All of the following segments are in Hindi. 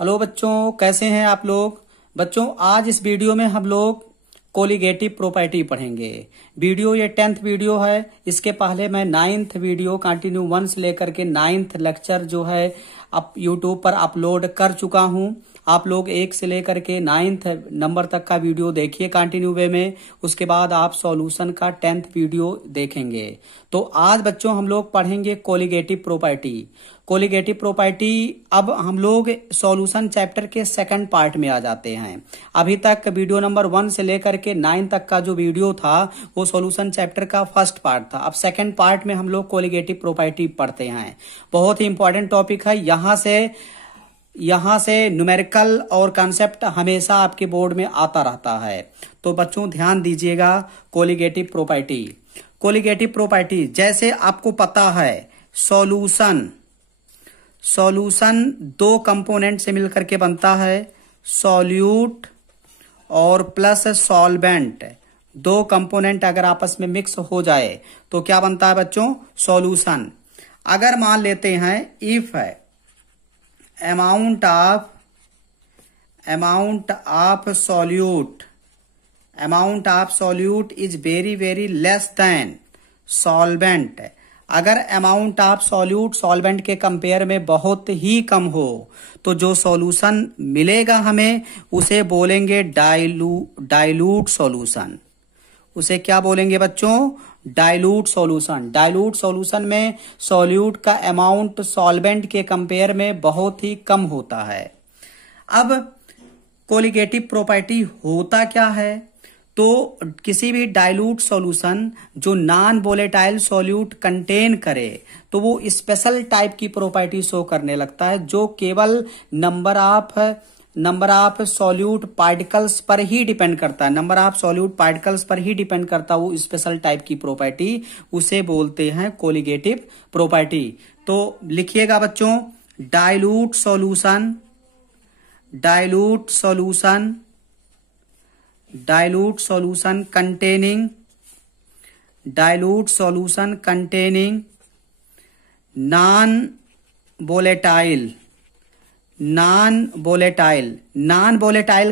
हेलो बच्चों, कैसे हैं आप लोग। बच्चों, आज इस वीडियो में हम लोग कोलिगेटिव प्रॉपर्टी पढ़ेंगे। वीडियो ये 10th वीडियो है। इसके पहले मैं 9th वीडियो कंटिन्यू 1 से लेकर के 9th लेक्चर जो है अब यूट्यूब पर अपलोड कर चुका हूं। आप लोग 1 से लेकर के 9th नंबर तक का वीडियो देखिए कंटिन्यू वे में। उसके बाद आप सॉल्यूशन का 10th वीडियो देखेंगे। तो आज बच्चों हम लोग पढ़ेंगे कोलिगेटिव प्रॉपर्टी। कोलिगेटिव प्रॉपर्टी अब हम लोग सॉल्यूशन चैप्टर के सेकंड पार्ट में आ जाते हैं। अभी तक वीडियो नंबर 1 से लेकर के 9 तक का जो वीडियो था वो सॉल्यूशन चैप्टर का फर्स्ट पार्ट था। अब सेकंड पार्ट में हम लोग कोलिगेटिव प्रॉपर्टी पढ़ते हैं। बहुत ही इंपॉर्टेंट टॉपिक है। यहां से न्यूमेरिकल और कॉन्सेप्ट हमेशा आपके बोर्ड में आता रहता है। तो बच्चों ध्यान दीजिएगा। कोलिगेटिव प्रॉपर्टी, कोलिगेटिव प्रॉपर्टी जैसे आपको पता है सॉल्यूशन 2 कंपोनेंट से मिलकर के बनता है। सॉल्यूट और प्लस सॉल्वेंट, 2 कंपोनेंट अगर आपस में मिक्स हो जाए तो क्या बनता है बच्चों? सॉल्यूशन। अगर मान लेते हैं if amount of solute is very very less than solvent. अगर अमाउंट ऑफ सॉल्यूट सॉल्वेंट के कंपेयर में बहुत ही कम हो तो जो सॉल्यूशन मिलेगा हमें उसे बोलेंगे डाइल्यूट सॉल्यूशन। उसे क्या बोलेंगे बच्चों? Dilute solution. डाइल्यूट सॉल्यूशन में सॉल्यूट का अमाउंट सॉल्वेंट के कंपेयर में बहुत ही कम होता है। अब कोलिगेटिव प्रॉपर्टी होता क्या है? तो किसी भी डाइल्यूट सॉल्यूशन जो नॉन वोलेटाइल सॉल्यूट कंटेन करे तो वो स्पेशल टाइप की प्रॉपर्टी शो करने लगता है, जो केवल नंबर ऑफ सॉल्यूट पार्टिकल्स पर ही डिपेंड करता है। नंबर ऑफ सॉल्यूट पार्टिकल्स पर ही डिपेंड करता है वो स्पेशल टाइप की प्रॉपर्टी। उसे बोलते हैं कोलिगेटिव प्रॉपर्टी। तो लिखिएगा बच्चों, dilute solution containing non volatile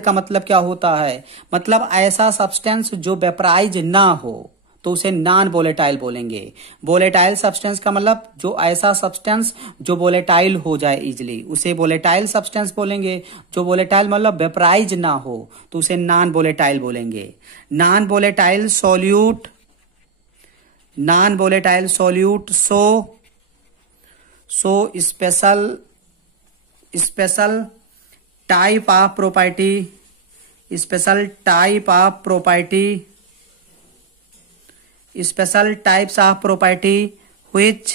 का मतलब क्या होता है? मतलब ऐसा सब्सटेंस जो वेपराइज ना हो तो उसे नॉन वोलेटाइल बोलेंगे। वोलेटाइल सब्सटेंस का मतलब जो ऐसा सब्सटेंस जो वोलेटाइल हो जाए इजिली, उसे वोलेटाइल सब्सटेंस बोलेंगे। जो वोलेटाइल मतलब वेपराइज ना हो तो उसे नॉन वोलेटाइल बोलेंगे। Non volatile solute so special type of property which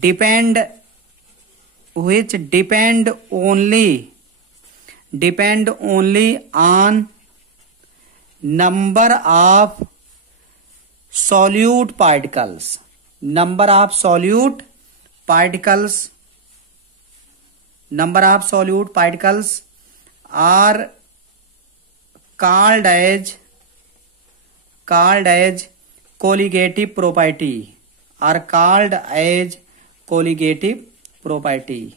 depend only on number of solute particles are called as colligative property.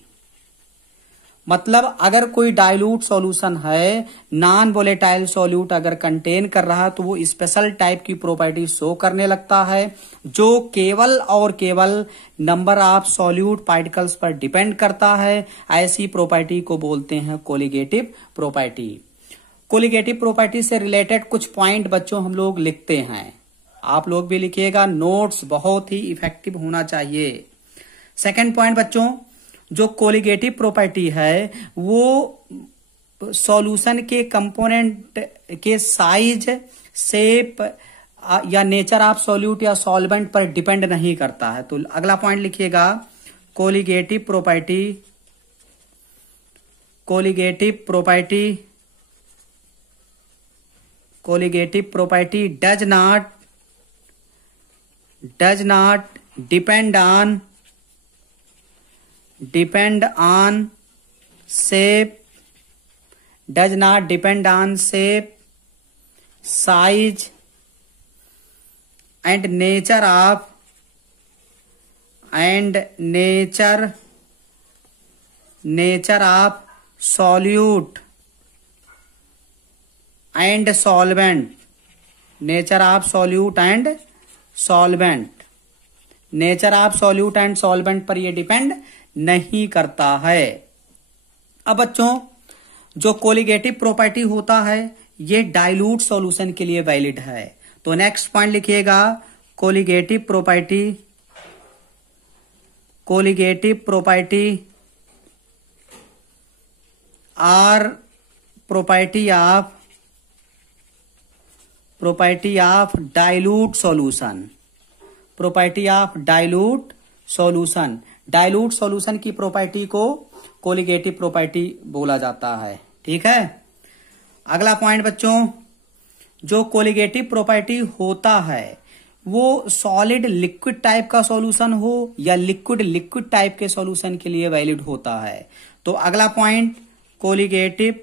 मतलब अगर कोई डाइल्यूट सॉल्यूशन है, नॉन वोलेटाइल सॉल्यूट अगर कंटेन कर रहा है तो वो स्पेशल टाइप की प्रॉपर्टी शो करने लगता है, जो केवल और केवल नंबर ऑफ सॉल्यूट पार्टिकल्स पर डिपेंड करता है। ऐसी प्रॉपर्टी को बोलते हैं कोलिगेटिव प्रॉपर्टी। कोलिगेटिव प्रॉपर्टी से रिलेटेड कुछ पॉइंट बच्चों हम लोग लिखते हैं। आप लोग भी लिखिएगा, नोट्स बहुत ही इफेक्टिव होना चाहिए। सेकंड पॉइंट बच्चों, जो कोलिगेटिव प्रॉपर्टी है वो सॉल्यूशन के कंपोनेंट के साइज, शेप या नेचर ऑफ सॉल्यूट या सॉल्वेंट पर डिपेंड नहीं करता है। तो अगला पॉइंट लिखिएगा, colligative property does not depend on shape, size and nature nature of solute and solvent, nature of solute and solvent, nature of solute and solvent पर ये डिपेंड नहीं करता है। अब बच्चों जो कोलिगेटिव प्रॉपर्टी होता है ये डाइल्यूट सॉल्यूशन के लिए वैलिड है। तो नेक्स्ट पॉइंट लिखिएगा, colligative property, colligative property are property of dilute solution, property of dilute solution. Dilute solution की प्रॉपर्टी को कोलिगेटिव प्रॉपर्टी बोला जाता है। ठीक है, अगला पॉइंट बच्चों, जो कोलिगेटिव प्रॉपर्टी होता है वो सॉलिड लिक्विड टाइप का सॉल्यूशन हो या लिक्विड लिक्विड टाइप के सॉल्यूशन के लिए वैलिड होता है। तो अगला point, colligative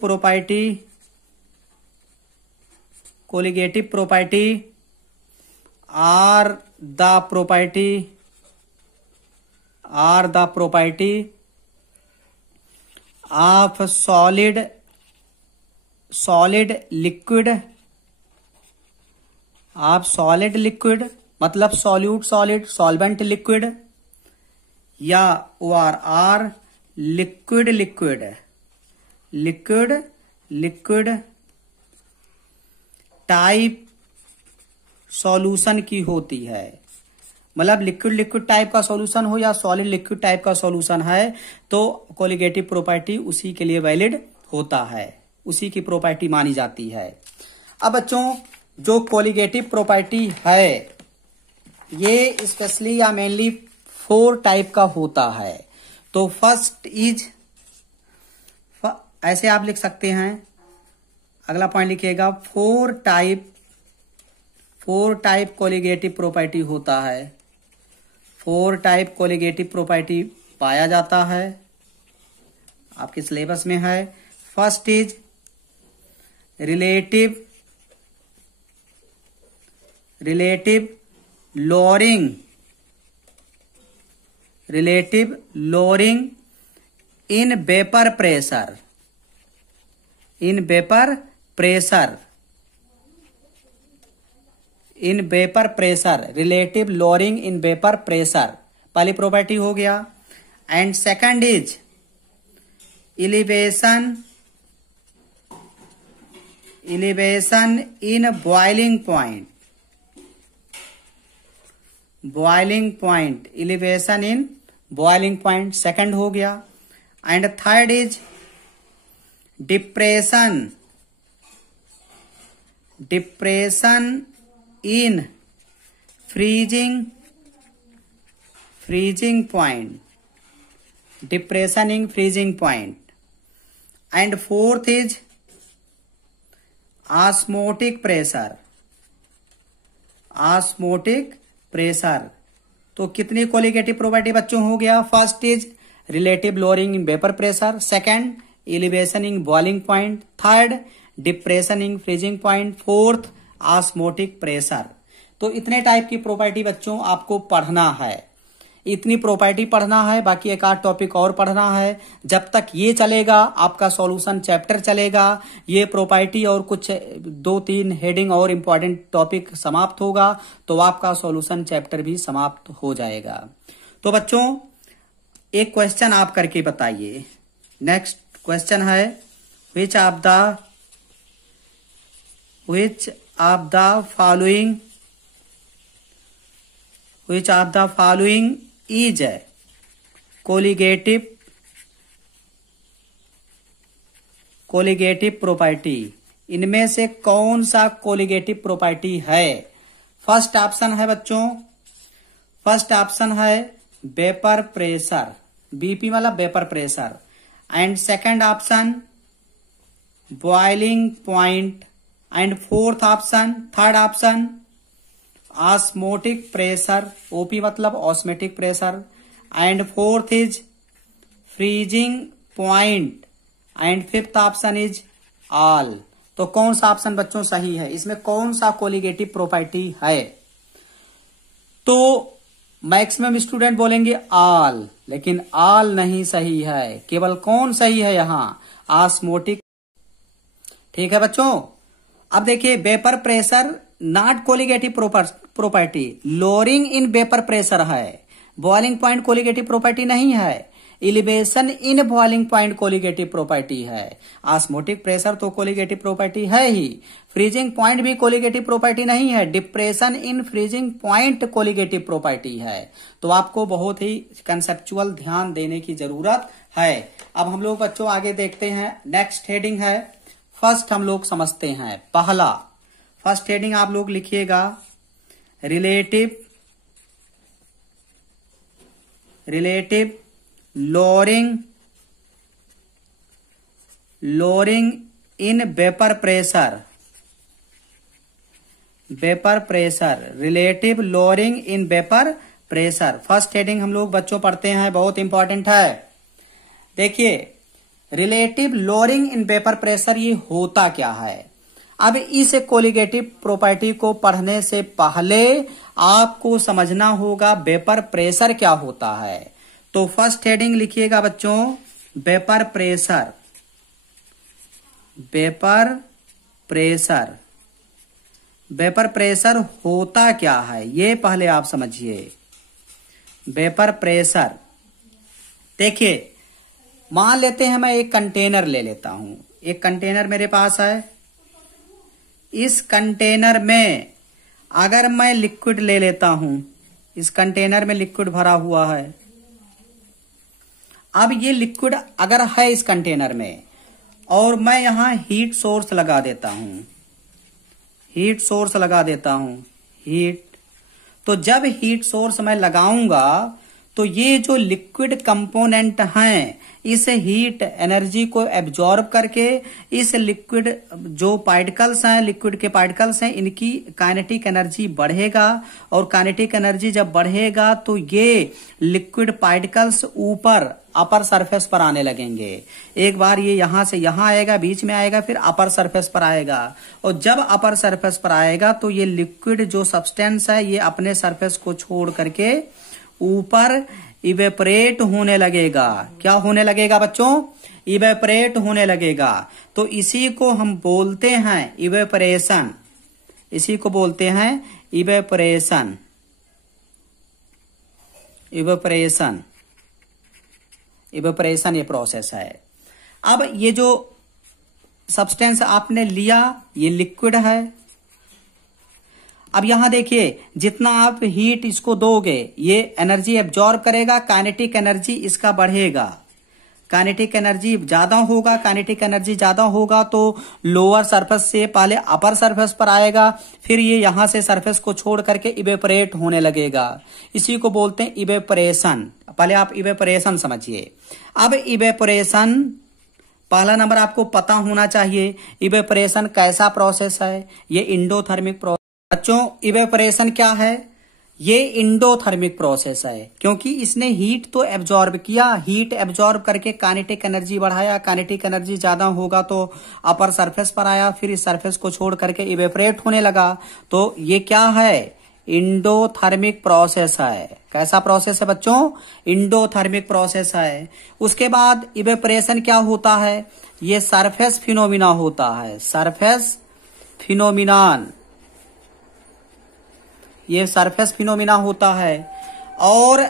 property are the property of solid liquid, आप सॉलिड लिक्विड मतलब सॉल्यूट सॉलिड, सॉल्वेंट लिक्विड, या आर लिक्विड टाइप सॉल्यूशन की होती है। मतलब लिक्विड लिक्विड टाइप का सॉल्यूशन हो या सॉलिड लिक्विड टाइप का सॉल्यूशन है तो कोलिगेटिव प्रॉपर्टी उसी के लिए वैलिड होता है, उसी की प्रॉपर्टी मानी जाती है। अब बच्चों जो कोलिगेटिव प्रॉपर्टी है ये स्पेशली या मेनली 4 टाइप का होता है। तो फर्स्ट इज, ऐसे आप लिख सकते हैं, अगला पॉइंट लिखिएगा, 4 टाइप कोलिगेटिव प्रॉपर्टी होता है, 4 टाइप कोलिगेटिव प्रॉपर्टी पाया जाता है, आपके सिलेबस में है। First is relative lowering in vapour pressure, relative lowering in vapour pressure पहली प्रॉपर्टी हो गया। And second is elevation in boiling point, elevation in boiling point second हो गया। And third is depression in freezing point, depression in freezing point. And fourth is osmotic pressure. तो कितनी कोलिगेटिव प्रॉपर्टी बच्चों हो गया? First is relative lowering in vapour pressure, second elevation in boiling point, third depression in freezing point, fourth osmotic pressure. तो इतने टाइप की प्रॉपर्टी बच्चों आपको पढ़ना है, इतनी प्रॉपर्टी पढ़ना है, बाकी एक आध टॉपिक और पढ़ना है। जब तक ये चलेगा आपका सॉल्यूशन चैप्टर चलेगा, ये प्रॉपर्टी और कुछ 2-3 हेडिंग और इम्पोर्टेंट टॉपिक समाप्त होगा तो आपका सॉल्यूशन चैप्टर भी समाप्त हो जाएगा। तो बच्चों एक क्वेश्चन आप करके बताइए। नेक्स्ट क्वेश्चन है which of the following is colligative property, इनमें से कौन सा कोलिगेटिव प्रॉपर्टी है? फर्स्ट ऑप्शन है बच्चों, फर्स्ट ऑप्शन है वेपर प्रेशर, बीपी मतलब vapour pressure. And second option boiling point. And fourth option, third option osmotic pressure, OP मतलब osmotic pressure. And fourth is freezing point. And fifth option is all. तो कौन सा ऑप्शन बच्चों सही है? इसमें कौन सा कोलिगेटिव प्रॉपर्टी है? तो मैक्सिमम स्टूडेंट बोलेंगे ऑल, लेकिन ऑल नहीं सही है। केवल कौन सही है यहां? ऑस्मोटिक। ठीक है बच्चों। अब देखिए, vapour pressure not colligative property. Lowering in vapour pressure है, बॉइलिंग पॉइंट कोलिगेटिव प्रॉपर्टी नहीं है। Elevation in boiling point colligative property है। ऑस्मोटिक प्रेशर तो कोलिगेटिव प्रॉपर्टी है ही। फ्रीजिंग पॉइंट भी कोलिगेटिव प्रॉपर्टी नहीं है। Depression in freezing point colligative property है। तो आपको बहुत ही कंसेप्चुअल ध्यान देने की जरूरत है। अब हम लोग बच्चों आगे देखते हैं। नेक्स्ट हेडिंग है, फर्स्ट हम लोग समझते हैं। पहला फर्स्ट हेडिंग आप लोग लिखिएगा, relative lowering in vapour pressure. Relative lowering in vapour pressure. First heading हम लोग बच्चों पढ़ते हैं, बहुत इंपॉर्टेंट है। देखिए, relative lowering in vapour pressure ये होता क्या है? अब इस कोलिगेटिव प्रॉपर्टी को पढ़ने से पहले आपको समझना होगा वेपर प्रेशर क्या होता है। तो फर्स्ट हेडिंग लिखिएगा बच्चों, वेपर प्रेशर। वेपर प्रेशर होता क्या है ये पहले आप समझिए। वेपर प्रेशर, देखिए मान लेते हैं मैं एक कंटेनर ले लेता हूं। एक कंटेनर मेरे पास है। इस कंटेनर में अगर मैं लिक्विड ले लेता हूं, इस कंटेनर में लिक्विड भरा हुआ है। अब ये लिक्विड अगर है इस कंटेनर में और मैं यहां हीट सोर्स लगा देता हूं, हीट, तो जब हीट सोर्स मैं लगाऊंगा तो ये जो लिक्विड कंपोनेंट हैं इस हीट एनर्जी को एब्जॉर्ब करके इस लिक्विड जो पार्टिकल्स हैं, लिक्विड के पार्टिकल्स हैं, इनकी काइनेटिक एनर्जी बढ़ेगा। और काइनेटिक एनर्जी जब बढ़ेगा तो ये लिक्विड पार्टिकल्स ऊपर अपर सरफेस पर आने लगेंगे। एक बार ये यहां से यहां आएगा, बीच में आएगा, फिर अपर सरफेस पर आएगा। और जब अपर सरफेस पर आएगा तो ये लिक्विड जो सब्सटेंस है ये अपने सरफेस को छोड़ करके ऊपर इवेपरेट होने लगेगा। क्या होने लगेगा बच्चों? इवेपरेट होने लगेगा। तो इसी को हम बोलते हैं इवेपरेशन। इसी को बोलते हैं इवेपरेशन। इवेपरेशन ये प्रोसेस है। अब ये जो सब्सटेंस आपने लिया ये लिक्विड है। अब यहां देखिए, जितना आप हीट इसको दोगे ये एनर्जी एब्जॉर्ब करेगा, काइनेटिक एनर्जी इसका बढ़ेगा। काइनेटिक एनर्जी ज्यादा होगा तो लोअर सरफेस से पहले अपर सरफेस पर आएगा, फिर ये यहां से सरफेस को छोड़ करके इवेपरेट होने लगेगा। इसी को बोलते हैं इवेपरेशन। पहले आप इवेपरेशन समझिए। अब इवेपरेशन पहला नंबर आपको पता होना चाहिए, इवेपरेशन कैसा प्रोसेस है। ये इंडोथर्मिक प्रोसेस। बच्चों इवेपरेशन क्या है? ये इंडोथर्मिक प्रोसेस है, क्योंकि इसने हीट तो एब्जॉर्ब किया, हीट एब्जॉर्ब करके काइनेटिक एनर्जी बढ़ाया। काइनेटिक एनर्जी ज्यादा होगा तो अपर सरफेस पर आया, फिर इस सरफेस को छोड़ करके इवेपरेट होने लगा। तो ये क्या है? इंडोथर्मिक प्रोसेस है। कैसा प्रोसेस है बच्चों? इंडोथर्मिक प्रोसेस है। उसके बाद इवेपरेशन क्या होता है? ये सरफेस फिनोमिना होता है। सरफेस फिनोमिनन, ये सरफेस फिनोमिना होता है। और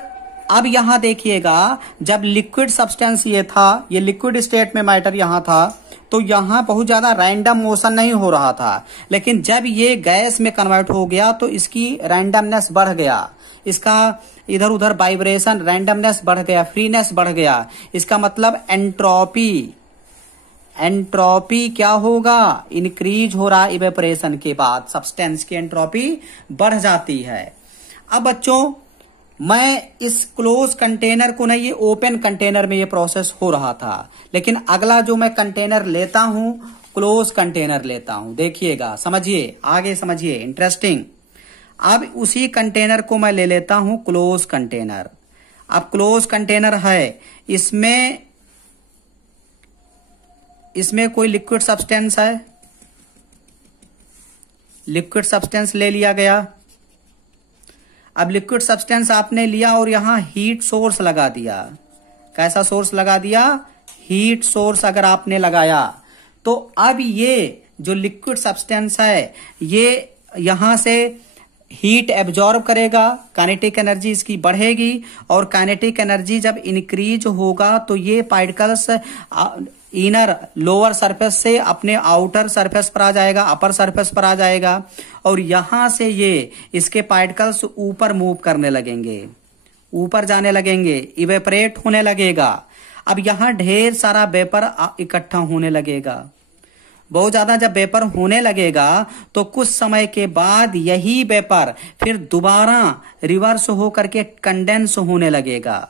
अब यहां देखिएगा, जब लिक्विड सब्सटेंस ये था, ये लिक्विड स्टेट में मैटर यहां था, तो यहां बहुत ज्यादा रैंडम मोशन नहीं हो रहा था। लेकिन जब ये गैस में कन्वर्ट हो गया तो इसकी रैंडमनेस बढ़ गया, इसका इधर उधर वाइब्रेशन, रैंडमनेस बढ़ गया, फ्रीनेस बढ़ गया। इसका मतलब एंट्रोपी क्या होगा? इंक्रीज हो रहा। इवेपरेशन के बाद सब्सटेंस की एंट्रोपी बढ़ जाती है। अब बच्चों मैं इस क्लोज कंटेनर को नहीं, ये ओपन कंटेनर में ये प्रोसेस हो रहा था, लेकिन अगला जो मैं कंटेनर लेता हूं क्लोज कंटेनर लेता हूं। देखिएगा, समझिए, आगे समझिए, इंटरेस्टिंग। अब उसी कंटेनर को मैं ले लेता हूं क्लोज कंटेनर। अब क्लोज कंटेनर है, इसमें कोई लिक्विड सब्सटेंस है, लिक्विड सब्सटेंस ले लिया गया। अब लिक्विड सब्सटेंस आपने लिया और यहां हीट सोर्स लगा दिया। कैसा सोर्स लगा दिया? हीट सोर्स अगर आपने लगाया तो अब ये जो लिक्विड सब्सटेंस है ये यहां से हीट एब्जॉर्ब करेगा, काइनेटिक एनर्जी इसकी बढ़ेगी और काइनेटिक एनर्जी जब इंक्रीज होगा तो ये पार्टिकल्स इनर लोअर सरफेस से अपने आउटर सरफेस पर आ जाएगा, अपर सरफेस पर आ जाएगा और यहां से ये इसके पार्टिकल्स ऊपर मूव करने लगेंगे, ऊपर जाने लगेंगे, इवेपरेट होने लगेगा। अब यहां ढेर सारा वेपर इकट्ठा होने लगेगा। बहुत ज्यादा जब वेपर होने लगेगा तो कुछ समय के बाद यही वेपर फिर दोबारा रिवर्स होकर के कंडेंस होने लगेगा।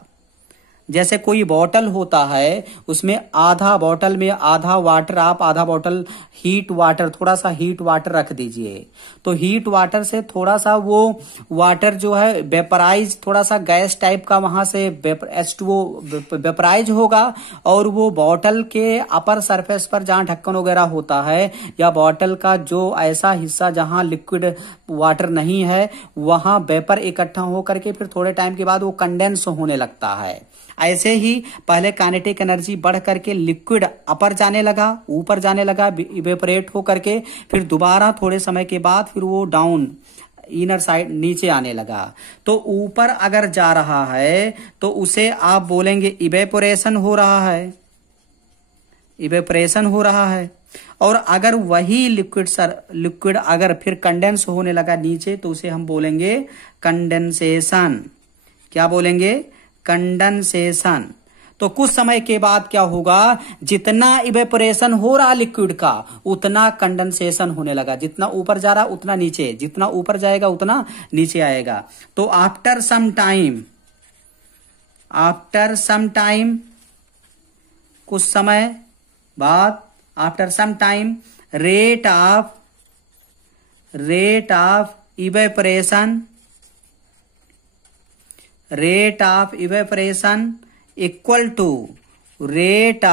जैसे कोई बॉटल होता है उसमें आधा बॉटल में आधा वाटर, आप आधा बॉटल हीट वाटर, थोड़ा सा हीट वाटर रख दीजिए तो हीट वाटर से थोड़ा सा वो वाटर जो है वेपराइज, थोड़ा सा गैस टाइप का वहां से H2O वेपराइज होगा और वो बॉटल के अपर सरफेस पर जहां ढक्कन वगैरह होता है या बॉटल का जो ऐसा हिस्सा जहां लिक्विड वाटर नहीं है वहां वेपर इकट्ठा होकर के फिर थोड़े टाइम के बाद वो कंडेंस होने लगता है। ऐसे ही पहले काइनेटिक एनर्जी बढ़ करके लिक्विड अपर जाने लगा, ऊपर जाने लगा इवेपोरेट हो करके, फिर दोबारा थोड़े समय के बाद फिर वो डाउन इनर साइड नीचे आने लगा। तो ऊपर अगर जा रहा है तो उसे आप बोलेंगे इवेपोरेशन हो रहा है, इवेपोरेशन हो रहा है। और अगर वही लिक्विड अगर फिर कंडेंस होने लगा नीचे तो उसे हम बोलेंगे कंडेंसेशन। क्या बोलेंगे? कंडेंसेशन। तो कुछ समय के बाद क्या होगा, जितना इवेपोरेशन हो रहा लिक्विड का उतना कंडेंसेशन होने लगा। जितना ऊपर जा रहा उतना नीचे, जितना ऊपर जाएगा उतना नीचे आएगा। तो आफ्टर सम टाइम कुछ समय बाद, after some time rate of evaporation equal to rate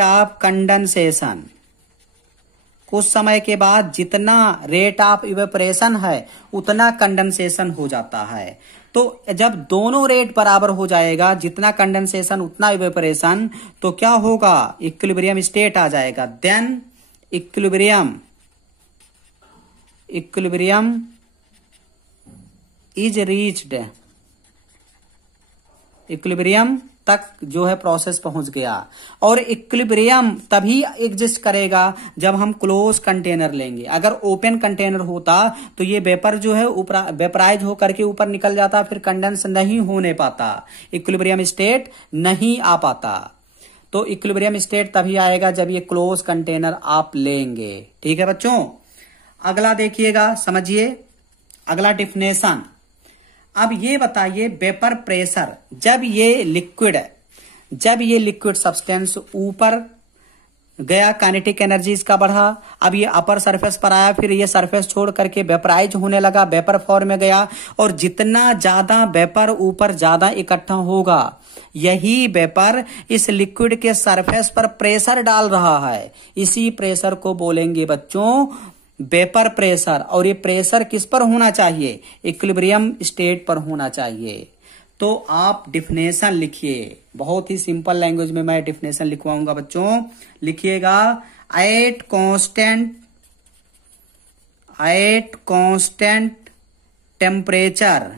of condensation. कुछ समय के बाद जितना रेट ऑफ इवेपोरेशन है उतना कंडेंसेशन हो जाता है। तो जब दोनों रेट बराबर हो जाएगा, जितना कंडेंसेशन उतना इवेपोरेशन, तो क्या होगा? इक्विलिब्रियम स्टेट आ जाएगा। Then equilibrium is reached. Equilibrium तक जो है प्रोसेस पहुंच गया। और इक्विलिब्रियम तभी एग्जिस्ट करेगा जब हम क्लोज कंटेनर लेंगे। अगर ओपन कंटेनर होता तो ये वेपर जो है ऊपर वेपराइज होकर के ऊपर निकल जाता, फिर कंडेंस नहीं होने पाता, इक्विलिब्रियम स्टेट नहीं आ पाता। तो इक्विलिब्रियम स्टेट तभी आएगा जब ये क्लोज कंटेनर आप लेंगे। ठीक है बच्चों, अगला देखिएगा, समझिए अगला डिफिनेशन। अब ये बताइए वेपर प्रेशर, जब ये लिक्विड सब्सटेंस ऊपर गया, काइनेटिक एनर्जी इसका बढ़ा, अब ये अपर सरफेस पर आया, फिर ये सरफेस छोड़ करके वेपराइज होने लगा, वेपर फॉर्म में गया। और जितना ज्यादा वेपर ऊपर ज्यादा इकट्ठा होगा, यही वेपर इस लिक्विड के सरफेस पर प्रेशर डाल रहा है। इसी प्रेशर को बोलेंगे बच्चों वेपर प्रेशर। और ये प्रेशर किस पर होना चाहिए? इक्विलिब्रियम स्टेट पर होना चाहिए। तो आप डिफिनेशन लिखिए, बहुत ही सिंपल लैंग्वेज में मैं डिफिनेशन लिखवाऊंगा बच्चों। लिखिएगा, at constant temperature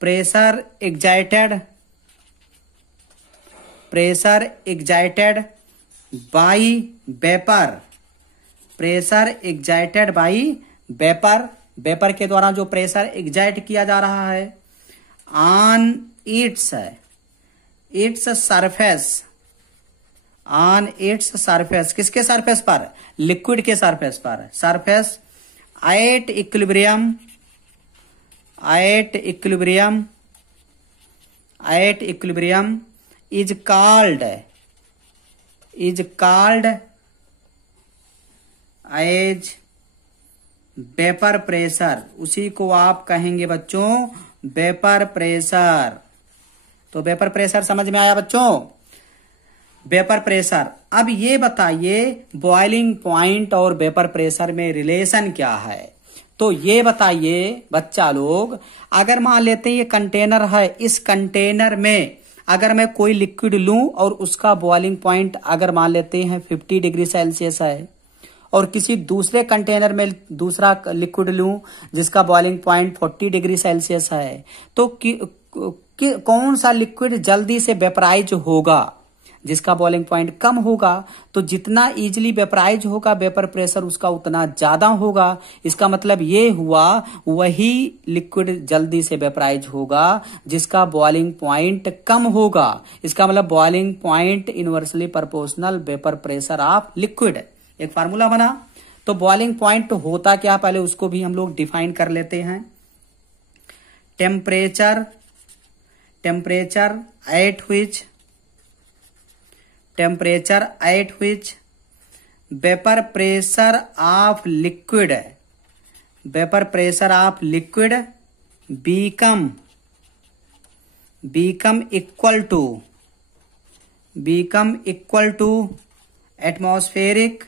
pressure excited by vapor, vapour के द्वारा जो प्रेशर एग्जाइट किया जा रहा है ऑन इट्स सरफेस, किसके सरफेस पर? लिक्विड के सरफेस पर। Surface at equilibrium is called as vapour pressure. उसी को आप कहेंगे बच्चों वेपर प्रेशर। तो वेपर प्रेशर समझ में आया बच्चों, वेपर प्रेशर। अब ये बताइए बॉइलिंग पॉइंट और वेपर प्रेशर में रिलेशन क्या है। तो ये बताइए बच्चा लोग, अगर मान लेते हैं ये कंटेनर है, इस कंटेनर में अगर मैं कोई लिक्विड लूं और उसका बॉइलिंग पॉइंट अगर मान लेते हैं 50 डिग्री सेल्सियस है, और किसी दूसरे कंटेनर में दूसरा लिक्विड लूं जिसका बॉइलिंग पॉइंट 40 डिग्री सेल्सियस है, तो कौन सा लिक्विड जल्दी से वेपराइज होगा, जिसका बॉइलिंग पॉइंट कम होगा। तो जितना इजीली वेपराइज होगा वेपर प्रेशर उसका उतना ज्यादा होगा। इसका मतलब ये हुआ वही लिक्विड जल्दी से वेपराइज होगा जिसका बॉइलिंग पॉइंट कम होगा। इसका मतलब boiling point inversely proportional vapour pressure of liquid. एक फार्मूला बना। तो बॉइलिंग पॉइंट होता क्या, पहले उसको भी हम लोग डिफाइन कर लेते हैं। Temperature at which vapor pressure of liquid become equal to atmospheric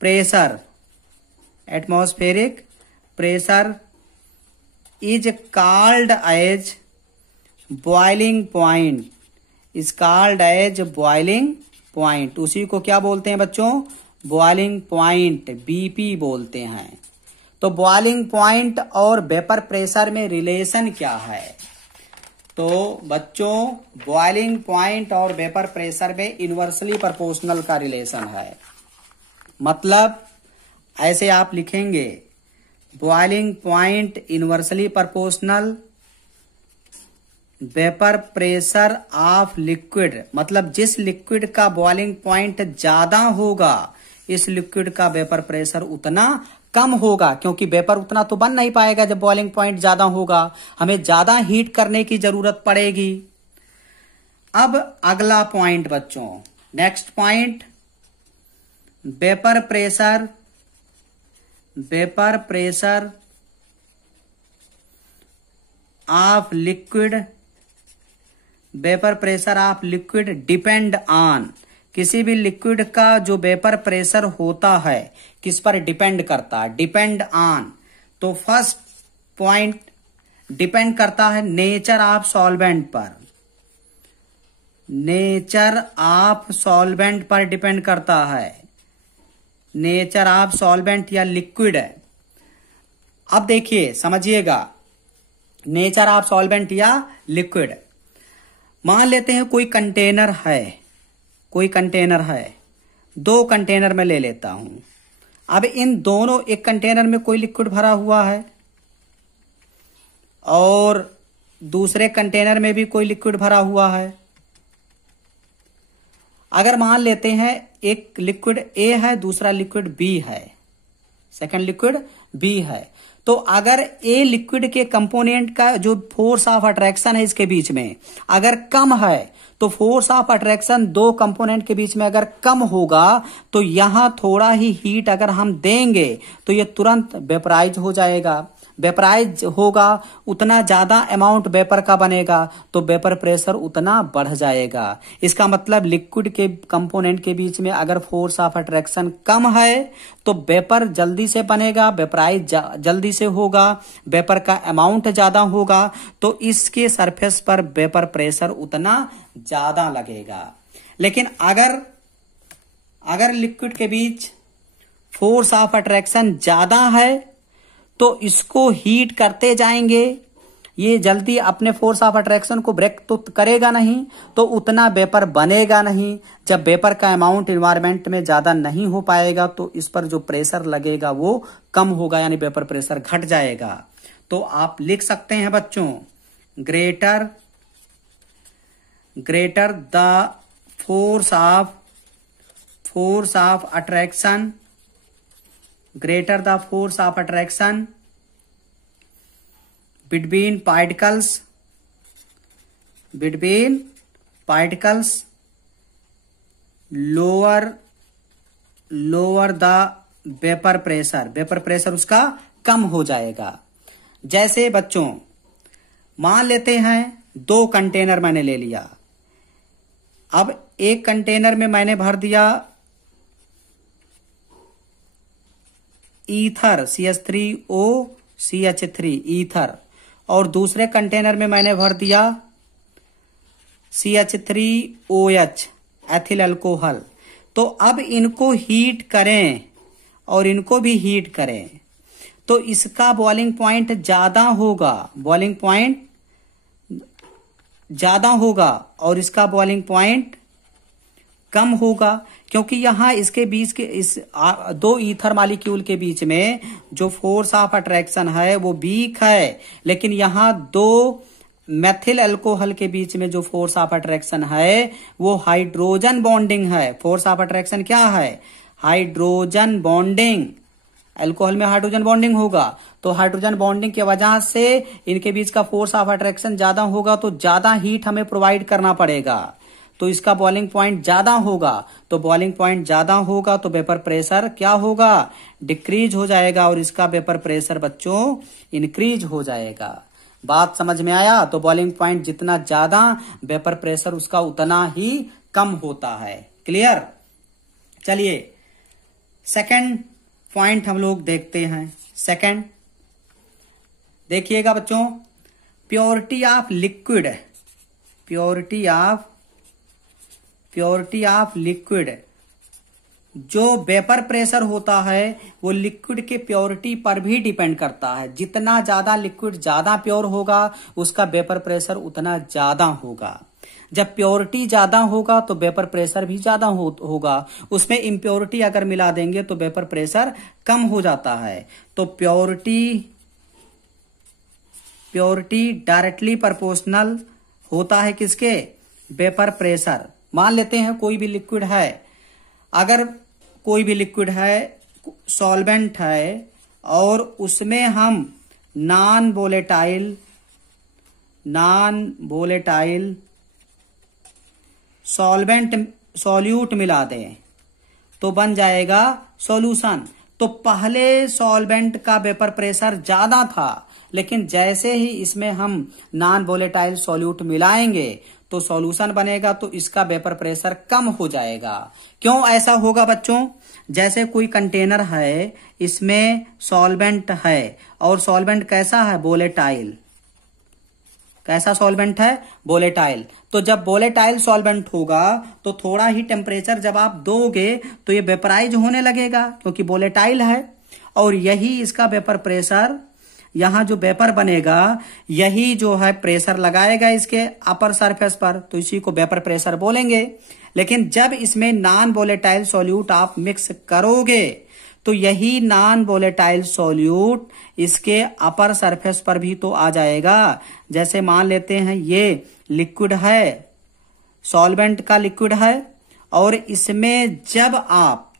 pressure is called as boiling point। उसी को क्या बोलते हैं बच्चों, बॉइलिंग पॉइंट, बीपी बोलते हैं। तो बॉइलिंग पॉइंट और वेपर प्रेशर में रिलेशन क्या है। तो बच्चों बॉइलिंग पॉइंट और वेपर प्रेशर में इनवर्सली प्रोपोर्शनल का रिलेशन है। मतलब ऐसे आप लिखेंगे, boiling point inversely proportional vapour pressure of liquid. मतलब जिस लिक्विड का बॉइलिंग पॉइंट ज्यादा होगा इस लिक्विड का वेपर प्रेशर उतना कम होगा, क्योंकि वेपर उतना तो बन नहीं पाएगा जब बॉइलिंग पॉइंट ज्यादा होगा, हमें ज्यादा हीट करने की जरूरत पड़ेगी। अब अगला पॉइंट बच्चों, next point, vapour pressure of liquid depend on. किसी भी लिक्विड का जो वेपर प्रेशर होता है किस पर डिपेंड करता है, डिपेंड ऑन। तो फर्स्ट पॉइंट डिपेंड करता है नेचर ऑफ सॉल्वेंट पर, नेचर ऑफ सॉल्वेंट पर डिपेंड करता है, नेचर ऑफ सॉल्वेंट या लिक्विड है। अब देखिए समझिएगा, नेचर ऑफ सॉल्वेंट या लिक्विड। मान लेते हैं कोई कंटेनर है, दो कंटेनर में ले लेता हूं। अब इन दोनों, एक कंटेनर में कोई लिक्विड भरा हुआ है और दूसरे कंटेनर में भी कोई लिक्विड भरा हुआ है। अगर मान लेते हैं एक लिक्विड ए है, दूसरा लिक्विड बी है, सेकंड लिक्विड बी है, तो अगर ए लिक्विड के कंपोनेंट का जो फोर्स ऑफ अट्रैक्शन है इसके बीच में अगर कम है, तो फोर्स ऑफ अट्रैक्शन दो कंपोनेंट के बीच में अगर कम होगा तो यहां थोड़ा ही हीट अगर हम देंगे तो ये तुरंत वेपराइज हो जाएगा। वेपराइज होगा उतना ज्यादा अमाउंट वेपर का बनेगा तो वेपर प्रेशर उतना बढ़ जाएगा। इसका मतलब लिक्विड के कंपोनेंट के बीच में अगर फोर्स ऑफ अट्रैक्शन कम है तो वेपर जल्दी से बनेगा, वेपराइज जल्दी से होगा, वेपर का अमाउंट ज्यादा होगा, तो इसके सरफेस पर वेपर प्रेशर उतना ज्यादा लगेगा। लेकिन अगर लिक्विड के बीच फोर्स ऑफ अट्रैक्शन ज्यादा है तो इसको हीट करते जाएंगे, ये जल्दी अपने फोर्स ऑफ अट्रैक्शन को ब्रेक तो करेगा नहीं, तो उतना वेपर बनेगा नहीं। जब वेपर का अमाउंट एनवायरमेंट में ज्यादा नहीं हो पाएगा तो इस पर जो प्रेशर लगेगा वो कम होगा, यानी वेपर प्रेशर घट जाएगा। तो आप लिख सकते हैं बच्चों, greater the force of attraction, greater the force of attraction between particles lower the vapour pressure उसका कम हो जाएगा। जैसे बच्चों मान लेते हैं 2 कंटेनर मैंने ले लिया। अब एक कंटेनर में मैंने भर दिया ईथर CH3O CH3 ईथर, और दूसरे कंटेनर में मैंने भर दिया CH3OH एथिल अल्कोहल। तो अब इनको हीट करें और इनको भी हीट करें तो इसका बॉइलिंग पॉइंट ज्यादा होगा, बॉइलिंग पॉइंट ज्यादा होगा और इसका बॉइलिंग पॉइंट कम होगा, क्योंकि यहां इसके बीच के इस 2 ईथर मॉलिक्यूल के बीच में जो फोर्स ऑफ अट्रैक्शन है वो वीक है, लेकिन यहां 2 मेथिल अल्कोहल के बीच में जो फोर्स ऑफ अट्रैक्शन है वो हाइड्रोजन बॉन्डिंग है। फोर्स ऑफ अट्रैक्शन क्या है? Hydrogen bonding. अल्कोहल में हाइड्रोजन बॉन्डिंग होगा, तो हाइड्रोजन बॉन्डिंग की वजह से इनके बीच का फोर्स ऑफ अट्रैक्शन ज्यादा होगा, तो ज्यादा हीट हमें प्रोवाइड करना पड़ेगा, तो इसका बॉइलिंग पॉइंट ज्यादा होगा। तो बॉइलिंग पॉइंट ज्यादा होगा तो वेपर प्रेशर क्या होगा? डिक्रीज हो जाएगा, और इसका वेपर प्रेशर बच्चों इंक्रीज हो जाएगा। बात समझ में आया? तो बॉइलिंग पॉइंट जितना ज्यादा वेपर प्रेशर उसका उतना ही कम होता है। क्लियर? चलिए सेकंड पॉइंट हम लोग देखते हैं। सेकंड देखिएगा बच्चों, purity of liquid, purity of liquid. जो वेपर प्रेशर होता है वो लिक्विड के प्योरिटी पर भी डिपेंड करता है। जितना ज्यादा लिक्विड ज्यादा प्योर होगा उसका वेपर प्रेशर उतना ज्यादा होगा। जब प्योरिटी ज्यादा होगा तो वेपर प्रेशर भी ज्यादा होगा। उसमें इम्प्योरिटी अगर मिला देंगे तो वेपर प्रेशर कम हो जाता है। तो प्योरिटी डायरेक्टली प्रोपोर्शनल होता है किसके? Vapour pressure. मान लेते हैं कोई भी लिक्विड है, अगर कोई भी लिक्विड है सॉल्वेंट है और उसमें हम नॉन वोलेटाइल सॉल्यूट मिला दें तो बन जाएगा सॉल्यूशन। तो पहले सॉल्वेंट का वेपर प्रेशर ज्यादा था, लेकिन जैसे ही इसमें हम नॉन वोलेटाइल सॉल्यूट मिलाएंगे तो सॉल्यूशन बनेगा, तो इसका वेपर प्रेशर कम हो जाएगा। क्यों ऐसा होगा बच्चों? जैसे कोई कंटेनर है, इसमें सॉल्वेंट है और सॉल्वेंट कैसा है? वोलेटाइल। कैसा सॉल्वेंट है? वोलेटाइल। तो जब वोलेटाइल सॉल्वेंट होगा तो थोड़ा ही टेम्परेचर जब आप दोगे तो ये वेपराइज होने लगेगा, क्योंकि वोलेटाइल है। और यही इसका वेपर प्रेशर, यहां जो वेपर बनेगा यही जो है प्रेशर लगाएगा इसके अपर सरफेस पर, तो इसी को वेपर प्रेशर बोलेंगे। लेकिन जब इसमें नॉन वोलेटाइल सॉल्यूट आप मिक्स करोगे तो यही नॉन वोलेटाइल सॉल्यूट इसके अपर सरफेस पर भी तो आ जाएगा। जैसे मान लेते हैं ये लिक्विड है, सॉल्वेंट का लिक्विड है, और इसमें जब आप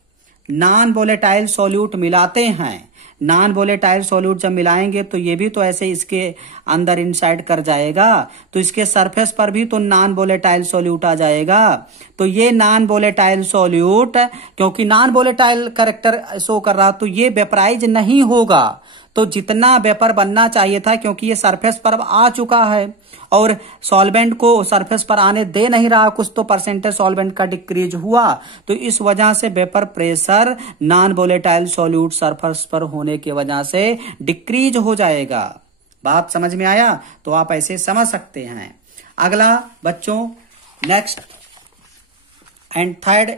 नॉन वोलेटाइल सॉल्यूट मिलाते हैं, नॉन वोलेटाइल सॉल्यूट जब मिलाएंगे तो ये भी तो ऐसे इसके अंदर इनसाइड कर जाएगा, तो इसके सरफेस पर भी तो नॉन वोलेटाइल सॉल्यूट आ जाएगा। तो ये नॉन वोलेटाइल सॉल्यूट, क्योंकि नॉन वोलेटाइल कैरेक्टर शो कर रहा, तो ये वेपराइज नहीं होगा। तो जितना वेपर बनना चाहिए था, क्योंकि ये सरफेस पर आ चुका है और सॉल्वेंट को सरफेस पर आने दे नहीं रहा, कुछ तो परसेंटेज सॉल्वेंट का डिक्रीज हुआ, तो इस वजह से vapour pressure non volatile solute surface पर होने की वजह से डिक्रीज हो जाएगा। बात समझ में आया? तो आप ऐसे समझ सकते हैं। अगला बच्चों नेक्स्ट एंड थर्ड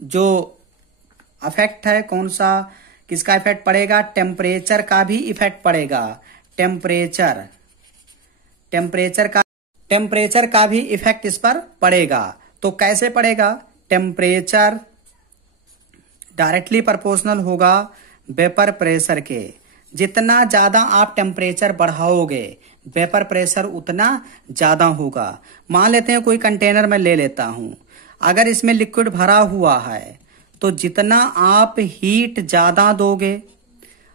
जो अफेक्ट है, कौन सा किसका इफेक्ट पड़ेगा? टेम्परेचर का भी इफेक्ट पड़ेगा। टेम्परेचर का भी इफेक्ट इस पर पड़ेगा। तो कैसे पड़ेगा? टेम्परेचर डायरेक्टली प्रोपोर्शनल होगा वेपर प्रेशर के। जितना ज्यादा आप टेम्परेचर बढ़ाओगे वेपर प्रेशर उतना ज्यादा होगा। मान लेते हैं कोई कंटेनर में ले लेता हूं, अगर इसमें लिक्विड भरा हुआ है तो जितना आप हीट ज्यादा दोगे,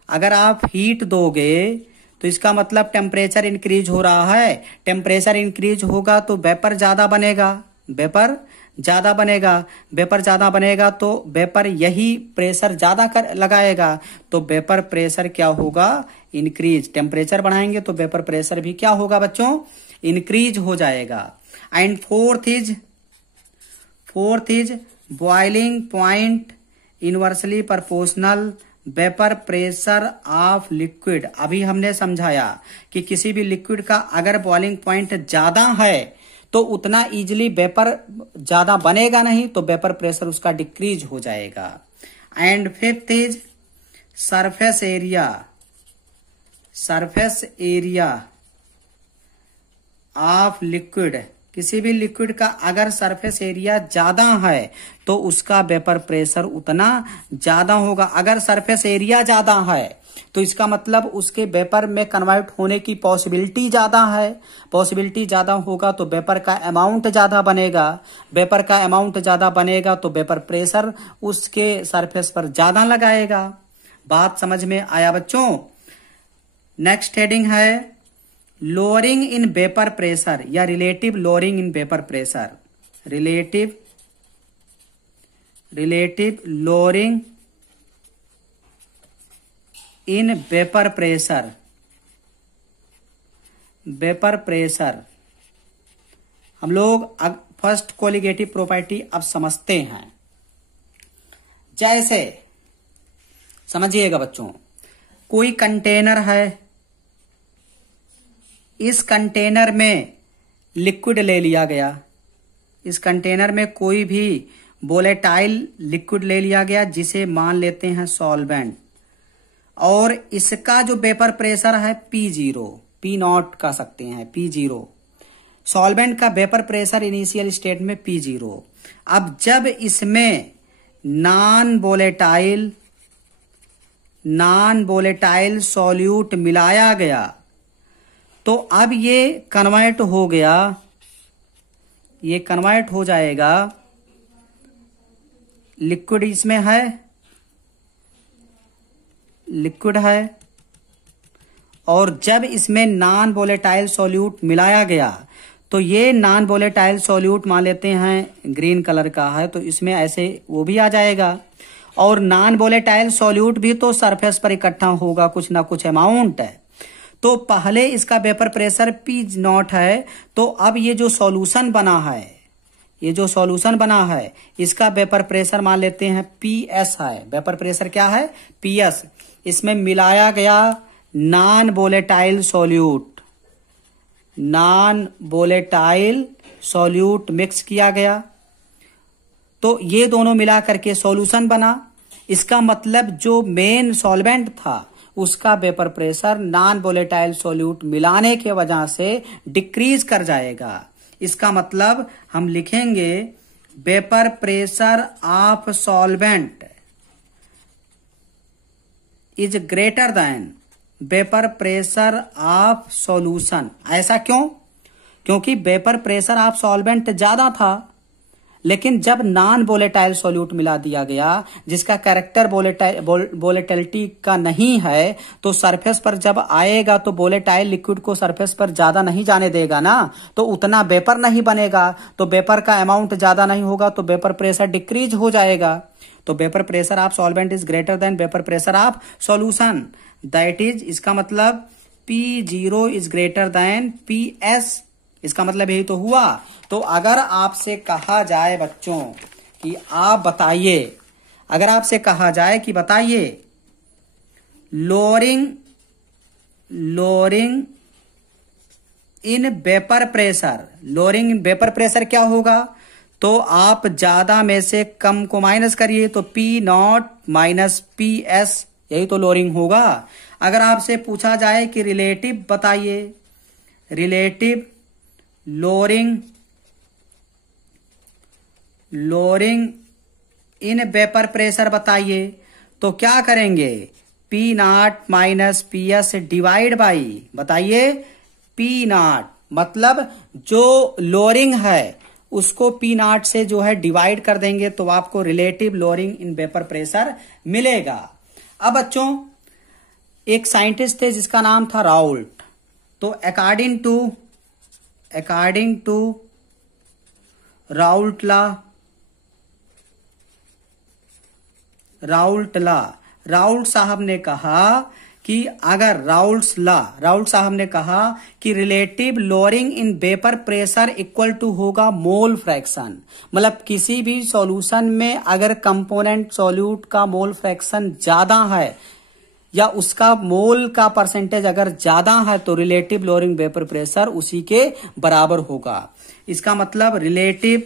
अगर आप हीट दोगे तो इसका मतलब टेम्परेचर इंक्रीज हो रहा है। टेम्परेचर इंक्रीज होगा तो वेपर ज्यादा बनेगा, वेपर ज्यादा बनेगा। वेपर ज्यादा बनेगा तो वेपर यही प्रेशर ज्यादा कर लगाएगा, तो वेपर प्रेशर क्या होगा, इंक्रीज। टेम्परेचर बढ़ाएंगे तो वेपर प्रेशर भी क्या होगा बच्चों, इंक्रीज हो जाएगा। And fourth is boiling point inversely proportional vapour pressure of liquid. अभी हमने समझाया कि किसी भी लिक्विड का अगर बॉइलिंग पॉइंट ज्यादा है तो उतना इजीली वेपर ज्यादा बनेगा नहीं, तो वेपर प्रेशर उसका डिक्रीज हो जाएगा। And fifth is surface area of liquid. किसी भी लिक्विड का अगर सरफेस एरिया ज्यादा है तो उसका वेपर प्रेशर उतना ज्यादा होगा। अगर सरफेस एरिया ज्यादा है तो इसका मतलब उसके वेपर में कन्वर्ट होने की पॉसिबिलिटी ज्यादा है। पॉसिबिलिटी ज्यादा होगा तो वेपर का अमाउंट ज्यादा बनेगा। वेपर का अमाउंट ज्यादा बनेगा तो वेपर प्रेशर उसके सरफेस पर ज्यादा लगाएगा। बात समझ में आया बच्चों। नेक्स्ट हेडिंग है लोअरिंग इन वेपर प्रेशर या relative lowering in vapour pressure. Relative lowering in vapour pressure. हम लोग फर्स्ट कोलिगेटिव प्रॉपर्टी अब समझते हैं। जैसे समझिएगा बच्चों, कोई कंटेनर है, इस कंटेनर में लिक्विड ले लिया गया। इस कंटेनर में कोई भी वोलेटाइल लिक्विड ले लिया गया जिसे मान लेते हैं सॉल्वेंट, और इसका जो वेपर प्रेशर है P0, P0 कह सकते हैं, P0। सॉल्वेंट का वेपर प्रेशर इनिशियल स्टेट में P0। अब जब इसमें नॉन वोलेटाइल सॉल्यूट मिलाया गया तो अब ये कन्वर्ट हो गया, ये कन्वर्ट हो जाएगा। लिक्विड इसमें है, लिक्विड है, और जब इसमें नॉन वोलेटाइल सॉल्यूट मिलाया गया तो ये नॉन वोलेटाइल सॉल्यूट मान लेते हैं ग्रीन कलर का है, तो इसमें ऐसे वो भी आ जाएगा। और नॉन वोलेटाइल सॉल्यूट भी तो सरफेस पर इकट्ठा होगा, कुछ ना कुछ अमाउंट है। तो पहले इसका वेपर प्रेशर P0 है, तो अब ये जो सॉल्यूशन बना है, इसका वेपर प्रेशर मान लेते हैं PS है। वेपर प्रेशर क्या है, PS। इसमें मिलाया गया नॉन वोलेटाइल सॉल्यूट मिक्स किया गया, तो ये दोनों मिला करके सॉल्यूशन बना। इसका मतलब जो मेन सॉल्वेंट था उसका vapour pressure non volatile solute मिलाने के वजह से डिक्रीज कर जाएगा। इसका मतलब हम लिखेंगे vapour pressure of solvent is greater than vapour pressure of solution. ऐसा क्यों? क्योंकि वेपर प्रेशर ऑफ सॉल्वेंट ज्यादा था, लेकिन जब नॉन वोलेटाइल सॉल्यूट मिला दिया गया जिसका कैरेक्टर वोलेटिलिटी का नहीं है, तो सरफेस पर जब आएगा तो वोलेटाइल लिक्विड को सरफेस पर ज्यादा नहीं जाने देगा ना, तो उतना वेपर नहीं बनेगा, तो वेपर का अमाउंट ज्यादा नहीं होगा, तो वेपर प्रेशर डिक्रीज हो जाएगा। तो vapour pressure of solvent is greater than vapour pressure of solution. That is, इसका मतलब P0 is greater than PS। इसका मतलब यही तो हुआ। तो अगर आपसे कहा जाए बच्चों कि आप बताइए, अगर आपसे कहा जाए कि बताइए lowering in vapour pressure, lowering in vapour pressure क्या होगा, तो आप ज्यादा में से कम को माइनस करिए, तो P0 माइनस PS, यही तो लोअरिंग होगा। अगर आपसे पूछा जाए कि रिलेटिव बताइए, relative lowering in vapour pressure बताइए, तो क्या करेंगे, P0 minus PS divide by, बताइए P0, मतलब जो लोअरिंग है उसको P0 से जो है डिवाइड कर देंगे तो आपको relative lowering in vapour pressure मिलेगा। अब बच्चों एक साइंटिस्ट थे जिसका नाम था राउल्ट। तो according to Raoult law, Raoult law, Raoult साहब ने कहा कि अगर राउल्ट साहब ने कहा कि relative lowering in vapour pressure equal to होगा मोल फ्रैक्शन। मतलब किसी भी सॉल्यूशन में अगर कंपोनेंट सॉल्यूट का मोल फ्रैक्शन ज्यादा है या उसका मोल का परसेंटेज अगर ज्यादा है तो रिलेटिव लोअरिंग वेपर प्रेशर उसी के बराबर होगा। इसका मतलब relative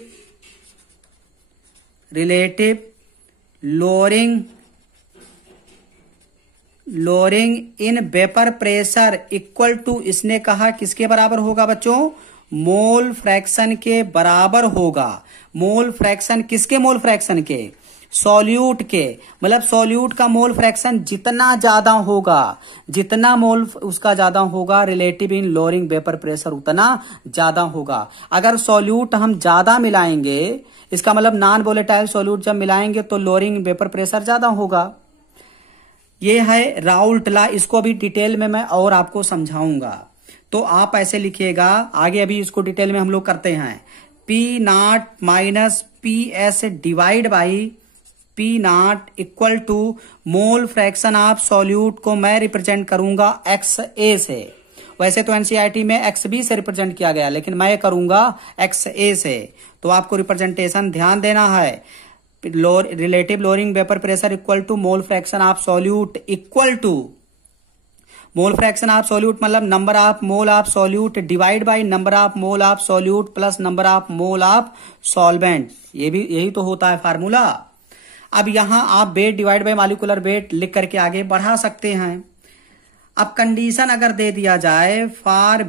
lowering in vapour pressure equal to, इसने कहा किसके बराबर होगा बच्चों? मोल फ्रैक्शन के बराबर होगा। मोल फ्रैक्शन किसके? मोल फ्रैक्शन के, सॉल्यूट के। मतलब सॉल्यूट का मोल फ्रैक्शन जितना ज्यादा होगा, जितना मोल उसका ज्यादा होगा, रिलेटिव इन लोअरिंग वेपर प्रेशर उतना ज्यादा होगा। अगर सॉल्यूट हम ज्यादा मिलाएंगे, इसका मतलब नॉन वोलेटाइल सॉल्यूट जब मिलाएंगे तो लोअरिंग वेपर प्रेशर ज्यादा होगा। ये है राउल्ट लॉ। इसको अभी डिटेल में मैं और आपको समझाऊंगा। तो आप ऐसे लिखिएगा आगे, अभी इसको डिटेल में हम लोग करते हैं। P naught minus p s divide by p naught equal to mole fraction of solute को मैं रिप्रेजेंट करूंगा एक्स ए से। वैसे तो एनसीईआरटी में एक्स बी से रिप्रेजेंट किया गया, लेकिन मैं करूंगा एक्स ए से। तो आपको रिप्रेजेंटेशन ध्यान देना है। Relative lowering vapour pressure equal to mole fraction of solute equal to mole fraction of solute मतलब number of mole of solute divide by number of mole of solute plus number of mole of solvent. यही तो होता है फार्मूला। अब यहां आप weight divide by molecular weight लिख करके आगे बढ़ा सकते हैं। अब कंडीशन अगर दे दिया जाए फॉर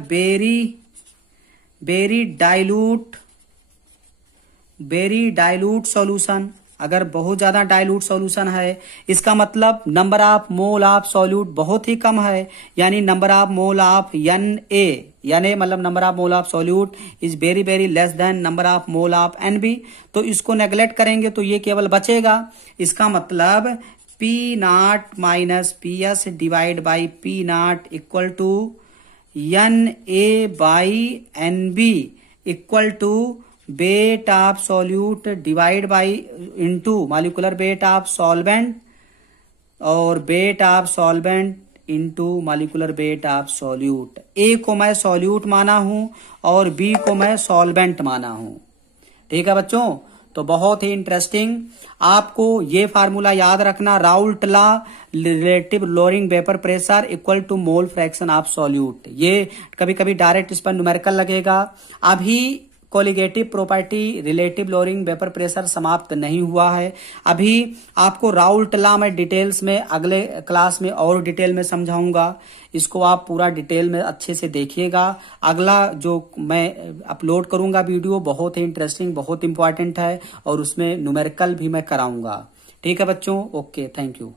वेरी डाइल्यूट सॉल्यूशन, अगर बहुत ज्यादा डाइल्यूट सॉल्यूशन है, इसका मतलब number of mole of solute बहुत ही कम है, यानी number of mole of Na, यानी मतलब number of mole of solute is very very less than number of mole of Nb। तो इसको नेग्लेक्ट करेंगे तो ये केवल बचेगा। इसका मतलब P naught minus p s divide by P naught equal to Na by Nb equal to weight of solute divide by into molecular weight of solvent और weight of solvent into molecular weight of solute. A को मैं सॉल्यूट माना हूं और बी को मैं सॉल्वेंट माना हूं। ठीक है बच्चों, तो बहुत ही इंटरेस्टिंग। आपको ये फार्मूला याद रखना, Raoult law, relative lowering vapour pressure equal to mole fraction of solute. ये कभी कभी डायरेक्ट इस पर न्यूमेरिकल लगेगा। अभी colligative property relative lowering vapour pressure समाप्त नहीं हुआ है। अभी आपको राउल्ट लॉ मैं डिटेल्स में अगले क्लास में और डिटेल में समझाऊंगा। इसको आप पूरा डिटेल में अच्छे से देखिएगा। अगला जो मैं अपलोड करूंगा वीडियो बहुत ही इंटरेस्टिंग, बहुत इंपॉर्टेंट है और उसमें न्यूमेरिकल भी मैं कराऊंगा। ठीक है बच्चों, ओके, थैंक यू।